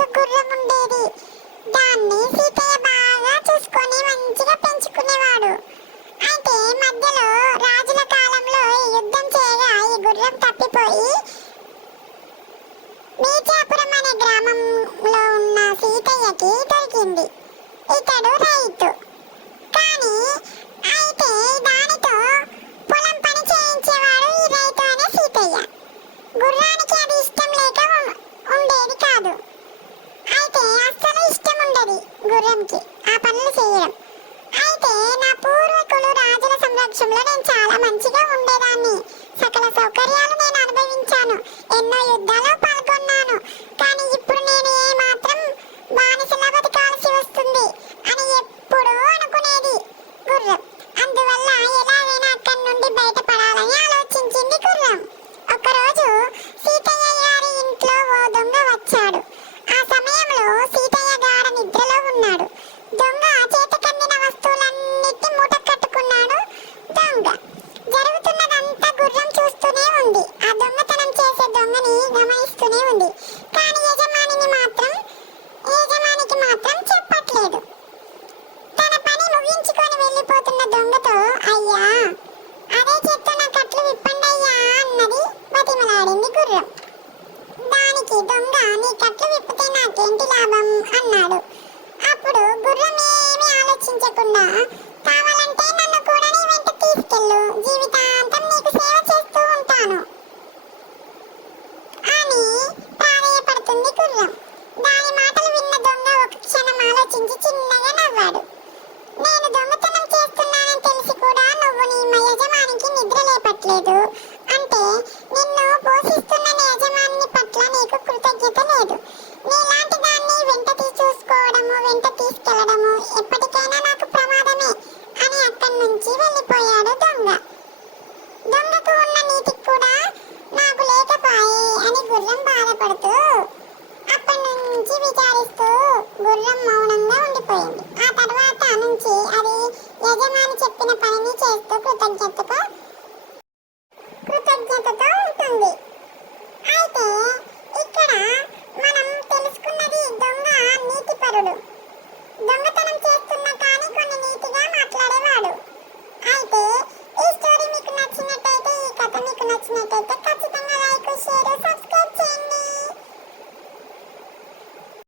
ఒక గుర్రం ఉండేది. దాన్ని సీతయ్య బాగా చూసుకొని మంచిగా పెంచుకునేవాడు. అయితే మధ్యలో రాజుల కాలంలో యుద్ధం చేయగా ఈ గుర్రం తప్పిపోయి మీచాపురం అనే గ్రామంలో ఉన్న సీతయ్యకి దొరికింది. ఇతడు రైతు కానీ అయితే దానితో పొలం పని చేయించేవాడు ఈ రైతు అనే సీతయ్య. గుర్రానికి అది ఇష్టం లేక ఉండేది కాదు. అయితే అస్సలు ఇష్టం ఉండదు గుర్రంకి ఆ పనులు చేయడం. అయితే నా పూర్వీకులు రాజుల సంరక్షణలో నేను చాలా మంచిగా ఉండేదాన్ని. సకల సౌకర్యాలు నేను అనుభవించాను. ఎన్నో యుద్ధాల్లో పాల్గొన్నాను. కానీ ఇప్పుడు నేను ఏ మాత్రం బానిసలా బతకాల్సి వస్తుంది అని ఎప్పుడూ అనుకునేది గుర్రం. అందువల్ల ఎలాగైనా అక్కడి నుండి బయటపడాలని ఆలోచించింది గుర్రం. ఒకరోజు సీతయ్య గారి ఇంట్లో ఓ దొంగ వచ్చాడు. ఆ సమయంలో సీతయ్య గారు నిద్రలో ఉన్నాడు. దొంగ చేతకందిన వస్తువులన్నిటి మూట కట్టుకున్నాడు. దొంగ జరుగుతున్నదంతా గుర్రం చూస్తూనే ఉంది. ఆ దొంగతనం చేసే దొంగని గమనిస్తూనే ఉంది. కానీ యజమానికి మాత్రం చెప్పట్లేదు. తన పని ముగించుకొని వెళ్ళిపోతున్న దొంగతో, అయ్యా అదే చెప్తున్న కట్లు విప్పండయ్యా అన్నది బతిమలాడింది గుర్రం. దానికి దొంగ, నీ కట్లు విప్పితే నాకేంటి లాభం అన్నాడు. అప్పుడు గుర్రం ఏమీ ఆలోచించకుండా, కావాలంటే నన్ను కూడా నీ వెంట తీసుకెళ్ళు, జీవితాంతం నీకు సేవ చేస్తూ ఉంటాను అని ప్రాధేయపడుతుంది గుర్రం. దాని మాటలు విన్న దొంగ ఒక క్షణం ఆలోచించి చిన్నగా నవ్వాడు. నేను దొంగతనం చేస్తున్నానని తెలిసి కూడా నువ్వు నీ యజమానికి నిద్ర లేపట్లేదు అంటే నిన్ను పోషిస్తున్న నీ యజమాని పట్ల నీకు కృతజ్ఞత లేదు. నీలాంటి దాన్ని వెంట చూసుకోవడము, వెంట తీసుకెళ్లడము ఎప్పటికైనా నాకు ప్రమాదమే అని అక్కడి నుంచి వెళ్ళిపోయాడు దొంగ. దొంగకు ఉన్న నీతి కూడా నాకు లేకపోయే అని గుర్రం బాధపడుతూ అప్పటి నుంచి విచారిస్తూ గుర్రం మౌనంగా ఉండిపోయింది. ఆ తర్వాత నుంచి అది యజమాని చెప్పిన పనిని చేస్తూ కృతజ్ఞతగా